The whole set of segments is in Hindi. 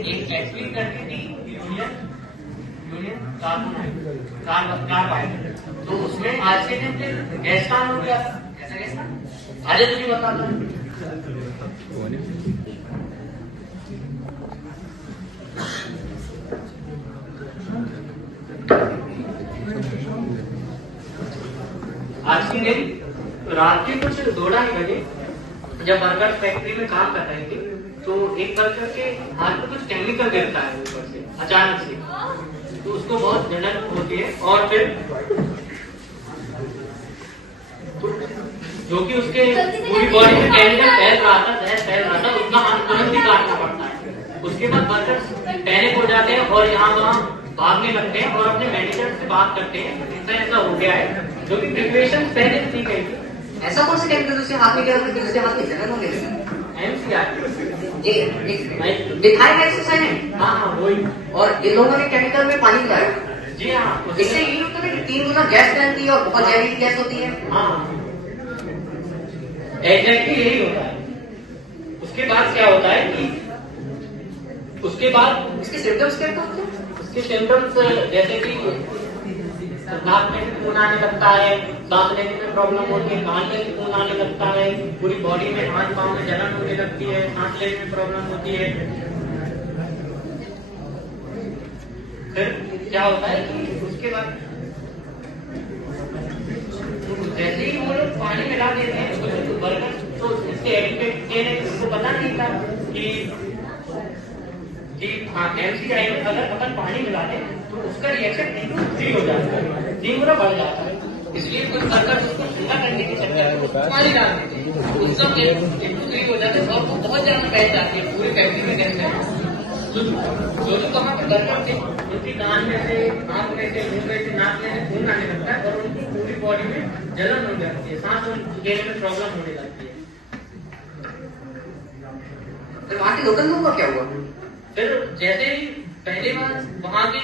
एक फैक्ट्री करती थी यूनियन कार्बाइड, तो उसमें आज के दिन फिर गैस का हो गया था। कैसा गैस था आगे तुझे बताता हूँ। आज के दिन रात के कुछ 2-2:30 बजे जब वर्कर फैक्ट्री में काम कर रहे थे, तो एक वर्कर के हाथ में कुछ केमिकल गिरता है ऊपर से अचानक से, तो उसको बहुत जलन होती है और फिर जो कि उसके पूरी बॉडी में केमिकल फैल रहा था, जहर फैल रहा था, उसका हाथ तुरंत ही काटना पड़ता है। उसके बाद वर्कर्स पैनिक हो जाते हैं और यहाँ वहाँ भागने लगते हैं और अपने मैनेजर से बात करते हैं ऐसा हो गया है, जो कि प्रिपरेशन पहले थी गई थी। ऐसा कौन सा केमिकल उसके हाथ में गिरा था कि उसके हाथ में जलन हो गई? MCR दिखाई एक्सरसाइज है। हाँ वही। और इन लोगों ने केमिकल में पानी मिलाया। जी हाँ, इससे ये होता है कि 3 गुना गैस फैलती है और बहुत जहरीली गैस होती है। हाँ एग्जैक्टली यही होता है। उसके बाद क्या होता है कि उसके बाद इसके सिम्टम्स क्या होते हैं? उसके सिम्टम्स जैसे कि नाक में खून आने लगता है, सांस लेने में प्रॉब्लम होती है, कान में खून आने लगता है, पूरी बॉडी में हाथ पांव में जलन होने लगती है, सांस लेने में प्रॉब्लम होती है। फिर क्या होता है कि उसके बाद जैसे ही वो लोग पानी मिला देते हैं वर्कर, तो इसके एडिक्टेड थे, उनको पता नहीं था कि हाँ MCI में अगर अपन पानी मिला दें तो उसका रिएक्शन 3 हो जाता है, 3 गुना बढ़ जाता है। इसलिए कुछ वर्कर उसको ठंडा करने के चक्कर में पानी डाल देते हैं, उसका 3 हो जाता है और वो बहुत ज्यादा फैल जाती है पूरी फैक्ट्री में गैस है। जो वहाँ पे वर्कर थे उनकी कान में से, आंख में से, मुंह में से, नाक में से खून आने लगता है और उनकी पूरी बॉडी में जलन हो जाती है, सांस लेने में प्रॉब्लम होने लगती है। फिर वहाँ के लोकल लोगों का क्या हुआ? फिर जैसे ही पहले बार वहाँ के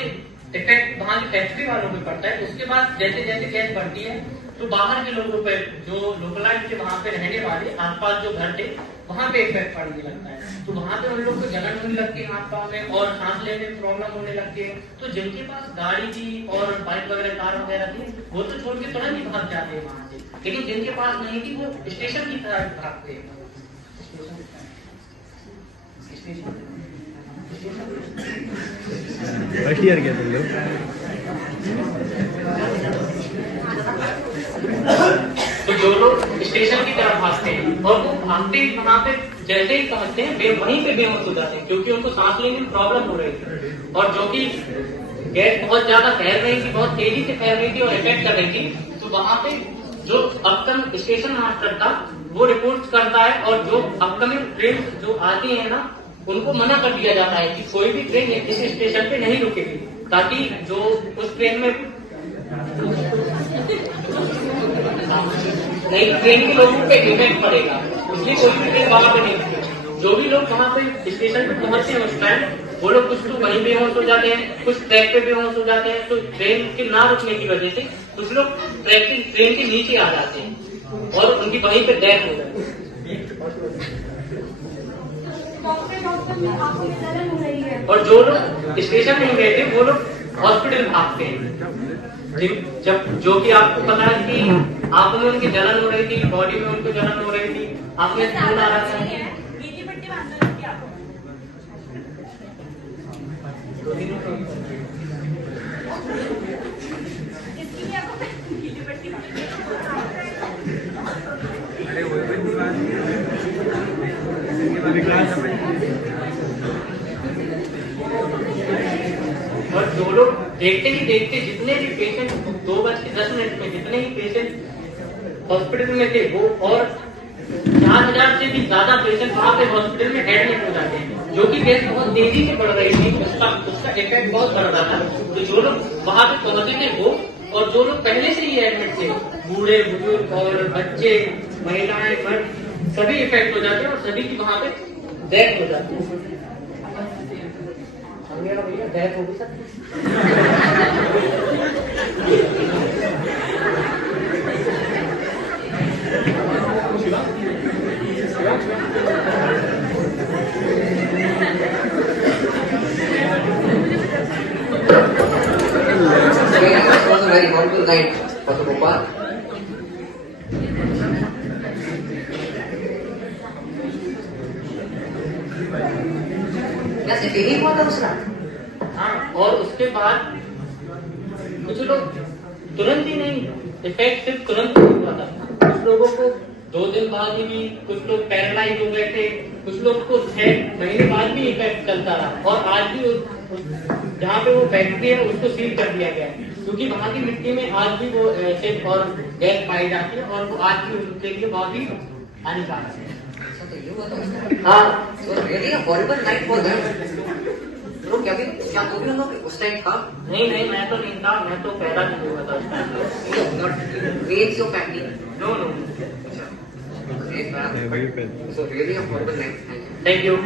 इफेक्ट वहाँ की फैक्ट्री वालों पे पड़ता है, उसके बाद जैसे जैसे गैस बढ़ती है तो बाहर के लोगों पे, जो लोकलाइज थे वहाँ पे रहने वाले आसपास जो घर थे, वहाँ पे इफेक्ट पड़ने लगता है। तो वहाँ पे उन लोग को जलन होने लगती है हाथ पाँव में और सांस लेने में प्रॉब्लम होने लगती है। तो जिनके पास गाड़ी थी और बाइक वगैरह, कार वगैरह थी, वो तो छोड़ के तुरंत ही भाग जाते हैं वहाँ से, लेकिन जिनके पास नहीं थी वो स्टेशन की तरफ भागते हैं। फर्स्ट ईयर क्या तुम लोग? तो जो लोग स्टेशन की तरफ भागते हैं और वो भागते ही वहाँ पे जैसे ही पहुंचते हैं वहीं पे बेहोश हो जाते हैं, क्योंकि उनको सांस लेने में प्रॉब्लम हो रही थी और जो कि गैस बहुत ज्यादा फैल रही थी, बहुत तेजी से फैल रही थी और इफेक्ट कर रही थी। तो वहाँ पे जो अपकमिंग स्टेशन मास्टर था वो रिपोर्ट करता है और जो अपकमिंग ट्रेन जो आती है ना, उनको मना कर दिया जाता है कि कोई भी ट्रेन इस स्टेशन पे नहीं रुकेगी, ताकि जो उस ट्रेन में नहीं ट्रेन के लोगों पे इफेक्ट पड़ेगा, इसलिए कोई भी ट्रेन वहां पे नहीं रुकेगी। जो भी लोग वहां पे स्टेशन पे पहुंचते हैं उस टाइम, वो लोग कुछ तो वहीं बेहोश हो जाते हैं, कुछ ट्रैक पे बेहोश हो जाते हैं। तो ट्रेन के ना रुकने की वजह से कुछ लोग ट्रेन के नीचे आ जाते हैं और उनकी वहीं पे डेथ हो जाती है। और जो लोग स्टेशन नहीं गए थे वो लोग हॉस्पिटल भागते हैं। जब जो कि आपको पता है कि आंखों में उनकी जलन हो रही थी, बॉडी में उनको जलन हो रही थी, आंख में खून आ रहा था। और जो लोग देखते ही देखते जितने भी पेशेंट 2:10 में जितने ही पेशेंट हॉस्पिटल में थे वो और 4,000 से भी ज्यादा पेशेंट वहाँ पे हॉस्पिटल में एडमिट हो जाते हैं, जो कि गैस बहुत तेजी से बढ़ रही थी, उसका इफेक्ट बहुत बढ़ रहा था। तो जो लोग वहाँ पे पहुंचे थे वो और जो लोग पहले से ही एडमिट थे, बूढ़े बुजुर्ग और बच्चे, महिलाएं, मर्द, सभी इफेक्ट हो जाते हैं और सभी की वहाँ पे डेथ हो जाती है। भैया डेथ हो गई sir. horrible night for the Bhopal. क्या सिर्फ यही हुआ था उस रात? हाँ, और उसके बाद कुछ लोग तुरंत ही नहीं, इफेक्ट सिर्फ तुरंत नहीं हुआ था। कुछ लोगों को 2 दिन बाद ही, कुछ लोग पैरालाइज हो गए थे, कुछ लोग को 6 महीने बाद भी इफेक्ट चलता रहा। और आज भी जहाँ पे वो फैक्ट्री है उसको सील कर दिया गया है, क्योंकि वहाँ की मिट्टी में आज भी वो एसिड और गैस पाई जाती है, और वो आज भी उनके लिए बहुत ही हानिकारक है। अच्छा, तो ये हुआ था उसका? हाँ, so really a horrible night for them. लोग क्या तो भी लोग उस टाइम था? नहीं, मैं तो नहीं था, मैं तो पैदा नहीं हुआ था उस time. Not raise your family. No. Great, man. So really a horrible night. Thank you.